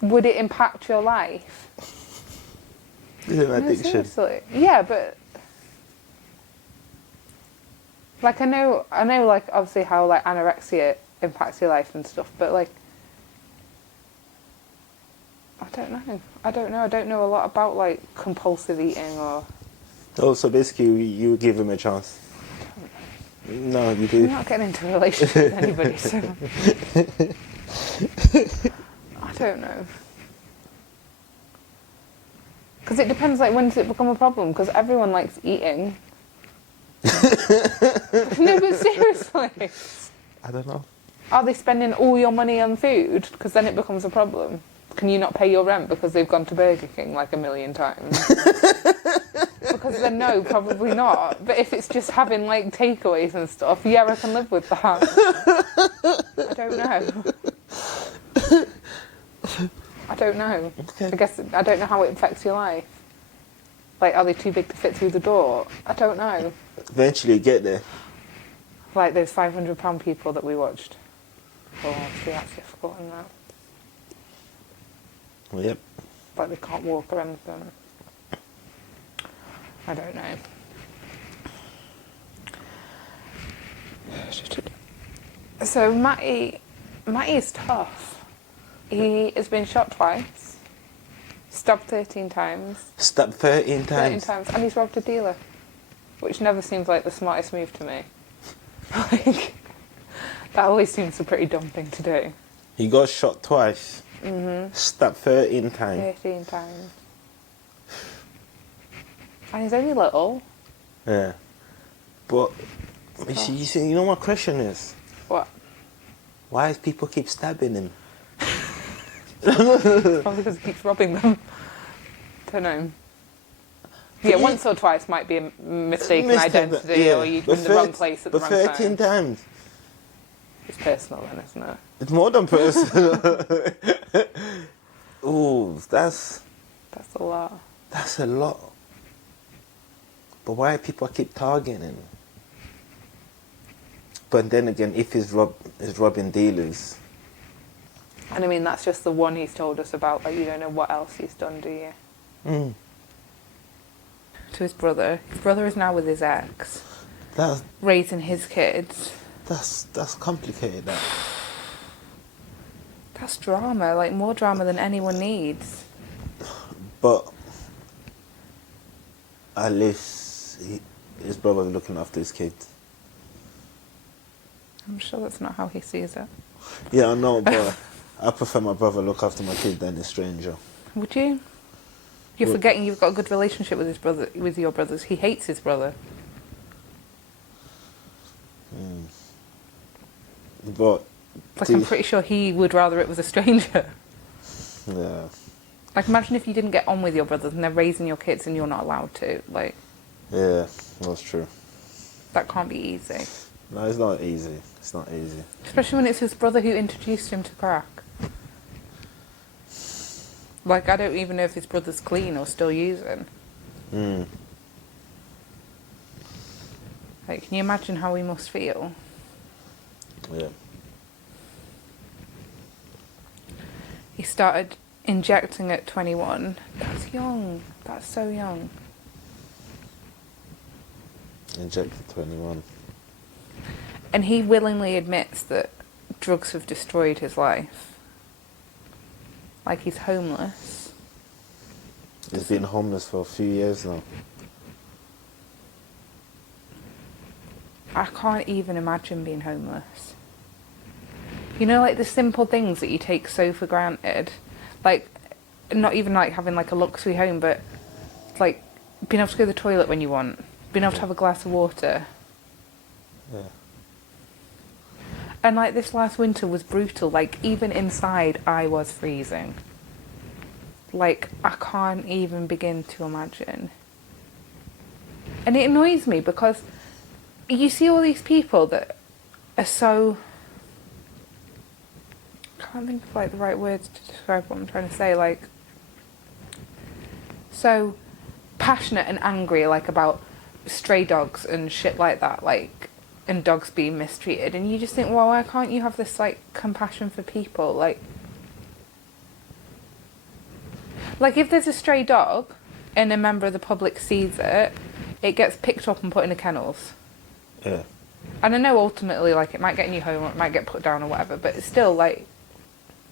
would it impact your life? It's an No, addiction. seriously. Yeah, but like I know, like obviously how like anorexia impacts your life and stuff, but like I don't know. I don't know a lot about like compulsive eating or. Oh, so basically you give him a chance. No, you I'm do. not getting into a relationship with anybody, so I don't know. Because it depends, like, when does it become a problem? Because everyone likes eating. No, but seriously. I don't know. Are they spending all your money on food? Because then it becomes a problem. Can you not pay your rent because they've gone to Burger King like a million times? Because then no, probably not. But if it's just having like takeaways and stuff, yeah, I can live with that. I don't know. I don't know. Okay. I guess I don't know how it affects your life. Like, are they too big to fit through the door? I don't know. Eventually you get there. Like those £500 people that we watched. Oh, see, that's difficult, isn't it? Well, yep. Like they can't walk or anything. I don't know. So Matty is tough. He has been shot twice, stabbed 13 times. Stabbed 13 times. 13 times, and he's robbed a dealer, which never seems like the smartest move to me. Like, that always seems a pretty dumb thing to do. He got shot twice. Stabbed 13 times. 13 times. And he's only little. Yeah. But, you see, you know what my question is? What? Why do people keep stabbing him? Probably because he keeps robbing them. Don't know. Yeah, once or twice might be a mistaken identity, yeah. or you're But in the wrong place at the wrong But 13 time. times. It's personal then, isn't it? It's more than personal. Ooh, that's That's a lot. a lot. But why people keep targeting him? But then again, if he's robbing dealers. And I mean, that's just the one he's told us about. Like, you don't know what else he's done, do you? Mm. To his brother. His brother is now with his ex, That's raising his kids. complicated. That. That's drama, like more drama than anyone needs. But at least his brother's looking after his kids. I'm sure that's not how he sees it. Yeah, I know, but I prefer my brother look after my kid than a stranger. Would you? You're forgetting you've got a good relationship with his brother, with your brothers. He hates his brother. But Like, I'm pretty sure he would rather it was a stranger. yeah, Like, imagine if you didn't get on with your brothers and they're raising your kids and you're not allowed to. Like, yeah, that's true. that can't be easy. No, it's not easy. It's not easy. Especially when it's his brother who introduced him to crack. Like, I don't even know if his brother's clean or still using. Mm. Like, can you imagine how he must feel? Yeah. He started injecting at 21. That's young. That's so young. Injected 21. And he willingly admits that drugs have destroyed his life. Like, he's homeless. He's been homeless for a few years now. I can't even imagine being homeless. You know, like the simple things that you take so for granted. Like, not even like having like a luxury home, but like being able to go to the toilet when you want. Being able to have a glass of water. Yeah. And like this last winter was brutal. Like, even inside I was freezing. Like, I can't even begin to imagine. And it annoys me because you see all these people that are so... I can't think of like the right words to describe what I'm trying to say. Like, so passionate and angry, like about stray dogs and shit like that. Like, and dogs being mistreated, and you just think, well, why can't you have this like compassion for people? Like if there's a stray dog and a member of the public sees it, it gets picked up and put in the kennels. Yeah. And I know ultimately, like, it might get in your home or it might get put down or whatever, but it's still like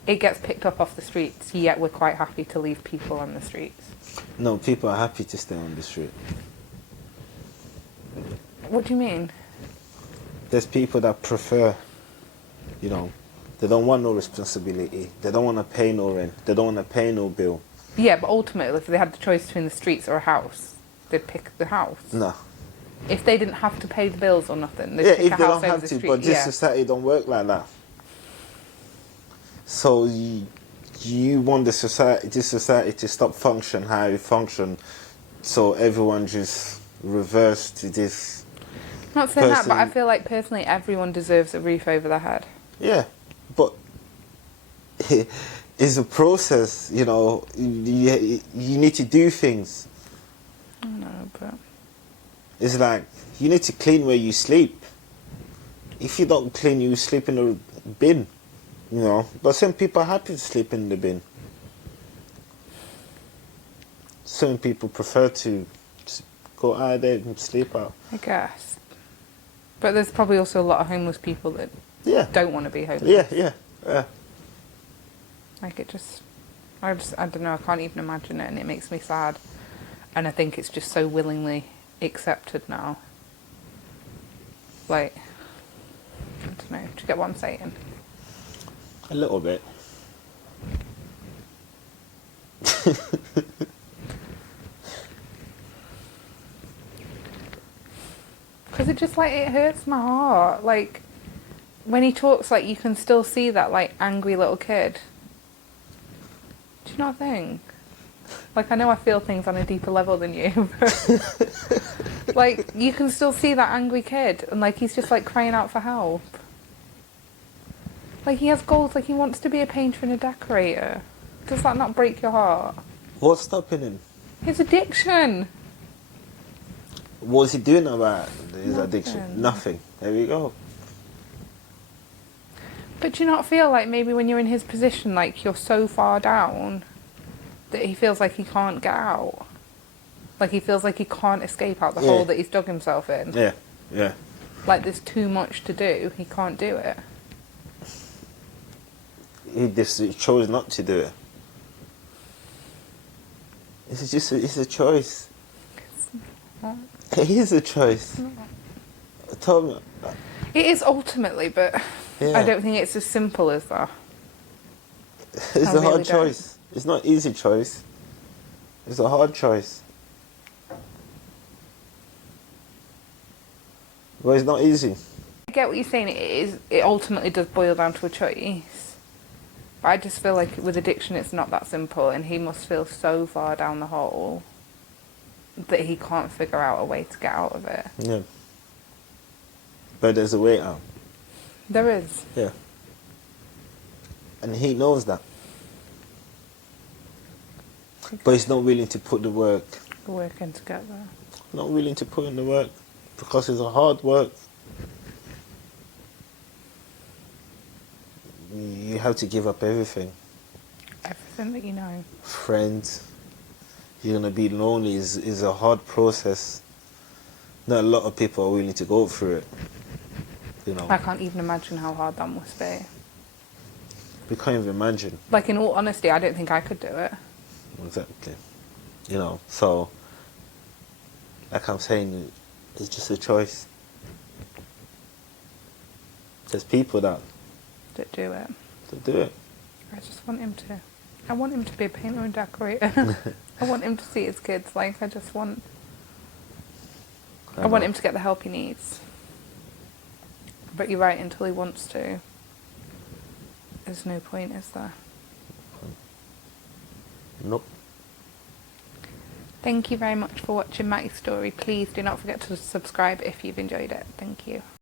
it gets picked up off the streets. Yet we're quite happy to leave people on the streets. No, people are happy to stay on the street. What do you mean? there's people that prefer, you know, they don't want no responsibility. They don't want to pay no rent. They don't want to pay no bill. Yeah, but ultimately, if they had the choice between the streets or a house, they'd pick the house. No. If they didn't have to pay the bills or nothing, they'd Yeah, pick if a they house don't over have the to, street. but this Yeah. society don't work like that. So you want this society to stop function how it function, so everyone just reverse to this. I'm not saying that, but I person- feel like personally everyone deserves a roof over their head. Yeah, but it's a process, you know. You need to do things. I know, but It's like you need to clean where you sleep. If you don't clean, you sleep in a bin, you know. But some people are happy to sleep in the bin. Some people prefer to just go out there and sleep out. I guess. But there's probably also a lot of homeless people that Yeah, don't want to be homeless. yeah. Like I don't know, I can't even imagine it, and it makes me sad. And I think it's just so willingly accepted now. Like, I don't know, do you get what I'm saying? A little bit. Because it just, like, it hurts my heart. Like, when he talks, like, you can still see that, like, angry little kid. Do you not think? Like, I know I feel things on a deeper level than you, but, like, you can still see that angry kid, and, like, he's just, like, crying out for help. Like, he has goals, like, he wants to be a painter and a decorator. Does that not break your heart? What's stopping him? His addiction! What's he doing about his Nothing. addiction? Nothing. There we go. But do you not feel like maybe when you're in his position, like, you're so far down that he feels like he can't get out? Like, he feels like he can't escape out the Yeah. hole that he's dug himself in? Yeah. Like, there's too much to do, he can't do it. He just chose not to do it. It's a choice. not. It is a choice. Tell me. It is ultimately, but Yeah. I don't think it's as simple as that. It's I a really hard don't. choice. It's not easy choice. It's a hard choice. But it's not easy. I get what you're saying, it ultimately does boil down to a choice. But I just feel like with addiction it's not that simple, and he must feel so far down the hole that he can't figure out a way to get out of it. Yeah. But there's a way out. There is. Yeah. And he knows that. But he's not willing to put the work. We're working together. Not willing to put in the work. Because it's a hard work. You have to give up everything. Everything that you know. Friends. You're going to be lonely is a hard process. Not a lot of people are willing to go through it. You know. I can't even imagine how hard that must be. We can't even imagine. Like, in all honesty, I don't think I could do it. Exactly. You know, so, like I'm saying, it's just a choice. There's people that Do it. do it. I just want him to. I want him to be a painter and decorator. I want him to see his kids. Like, I want him to get the help he needs. But you're right, until he wants to, there's no point, is there? Nope. Thank you very much for watching Matty's story. Please do not forget to subscribe if you've enjoyed it. Thank you.